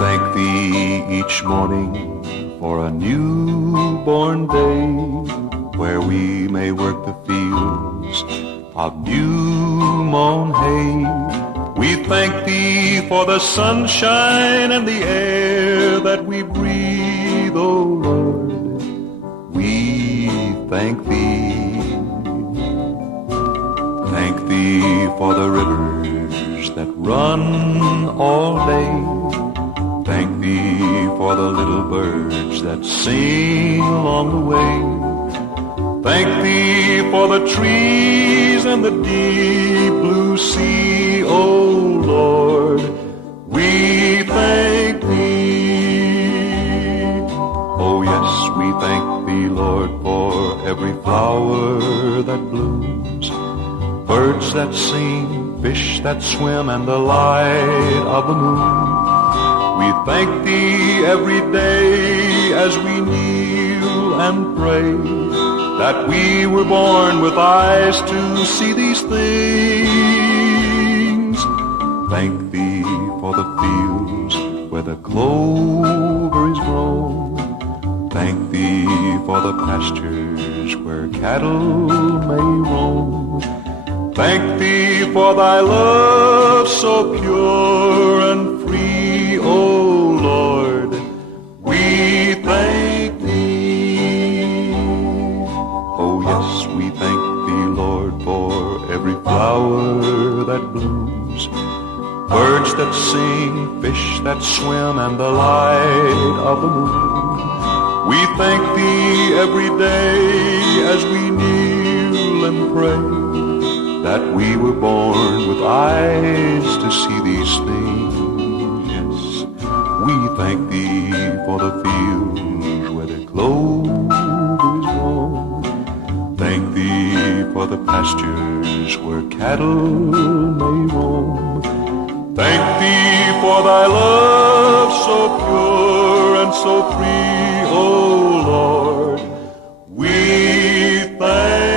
thank thee each morning for a newborn day, where we may work the fields of new-mown hay. We thank thee for the sunshine and the air that we breathe, O Lord. We thank thee. Thank thee for the rivers that run all day. Thank thee for the little birds that sing along the way. Thank thee for the trees and the deep blue sea, O Lord. We thank thee. Oh yes, we thank thee, Lord, for every flower that blooms, birds that sing, fish that swim, and the light of the moon. We thank thee every day as we kneel and pray, that we were born with eyes to see these things. Thank thee for the fields where the clover is grown. Thank thee for the pastures where cattle may roam. Thank thee for thy love so pure and free, O Lord. We thank thee. Oh yes, we thank thee, Lord, for every flower that blooms, birds that sing, fish that swim, and the light of the moon. We thank thee every day as we kneel and pray, that we were born with eyes to see these things. Yes, we thank thee for the fields where the clover is grown. Thank thee for the pastures where cattle may roam. Thank thee for thy love so pure and so free, O Lord. We thank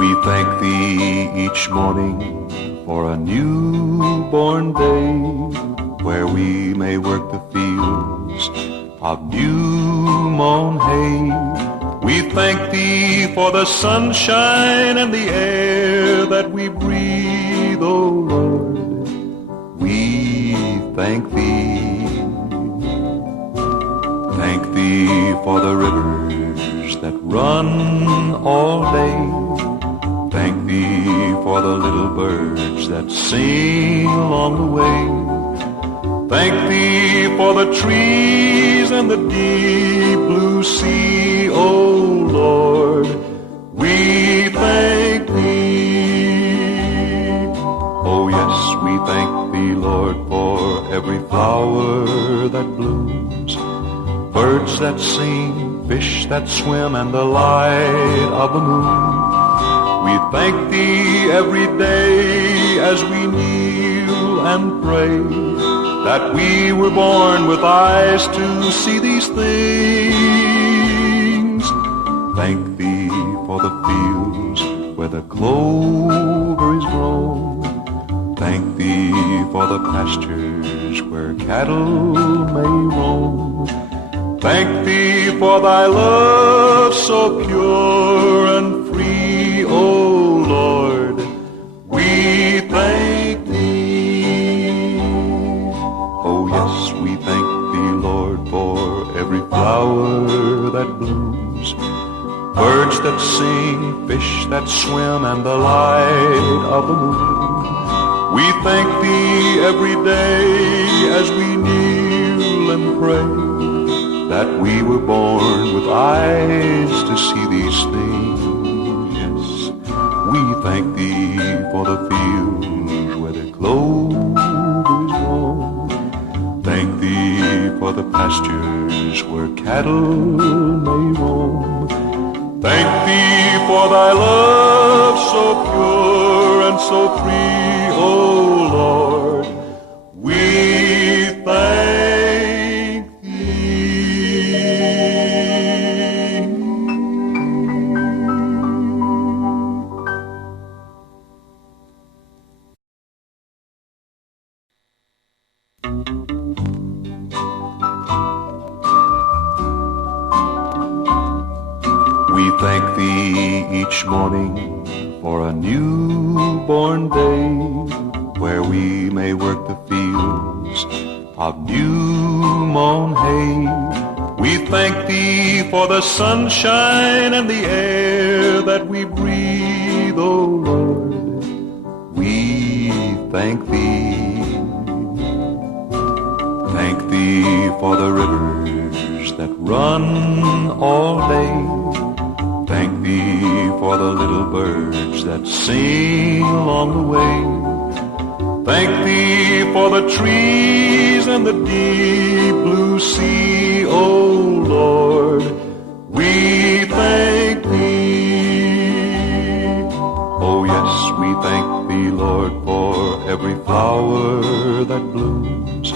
We thank thee each morning for a newborn day, where we may work the fields of new-mown hay. We thank thee for the sunshine and the air that we breathe, O Lord. We thank thee. Thank thee for the rivers that run all day. Thank thee for the little birds that sing along the way. Thank thee for the trees and the deep blue sea, O Lord. We thank thee. Oh yes, we thank thee, Lord, for every flower that blooms, birds that sing, fish that swim, and the light of the moon. We thank thee every day as we kneel and pray, that we were born with eyes to see these things. Thank thee for the fields where the clover is grown. Thank thee for the pastures where cattle may roam. Thank thee for thy love so pure and free, O Lord. We thank thee. Oh yes, we thank thee, Lord, for every flower that blooms, birds that sing, fish that swim, and the light of the moon. We thank thee every day as we kneel and pray, that we were born with eyes to see these things. Yes, we thank thee for the fields where the clover is grown. Thank thee for the pastures where cattle may roam. Thank thee for thy love so pure and so free, O Lord. We thank thee. We thank thee each morning for a newborn day, where we may work the fields of new mown hay. We thank thee for the sunshine and the air that we breathe, O Lord. We thank thee. Thank thee for the rivers that run all day. Thank thee for the little birds that sing along the way. Thank thee for the trees and the deep blue sea, O Lord. We thank thee. Oh yes, we thank thee, Lord, for every flower that blooms,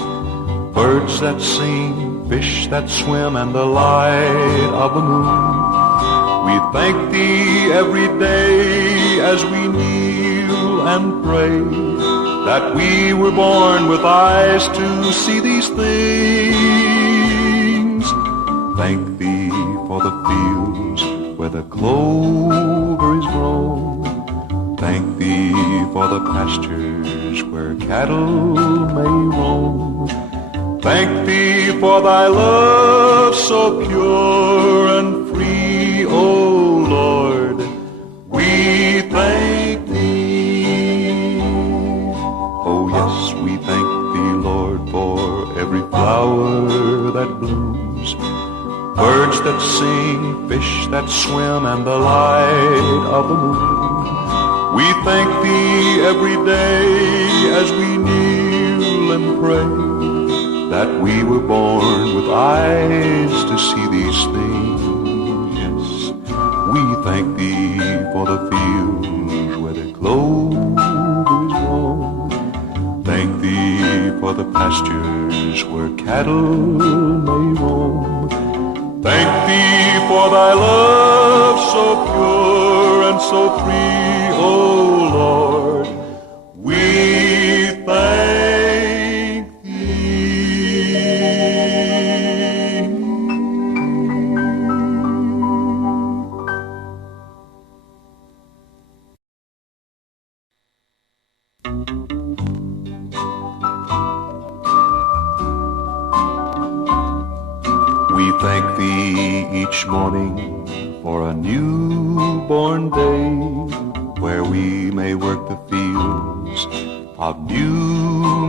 birds that sing, fish that swim, and the light of the moon. We thank thee every day as we kneel and pray, that we were born with eyes to see these things. Thank thee for the fields where the clover is grown. Thank thee for the pastures where cattle may roam. Thank thee for thy love so pure and free, O Lord. We thank thee. Oh yes, we thank thee, Lord, for every flower that blooms, birds that sing, fish that swim, and the light of the moon. We thank thee every day as we kneel and pray, that we were born with eyes to see these things. Yes, we thank thee for the fields where the clover is grown. Thank thee for the pastures where cattle may roam. Thank thee for thy love so pure and so free, O Lord. We thank We thank thee each morning for a newborn day, where we may work the fields of new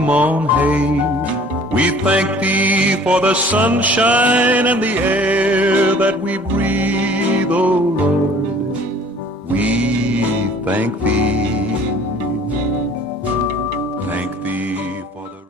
mown hay. We thank thee for the sunshine and the air that we breathe, O Lord. We thank thee.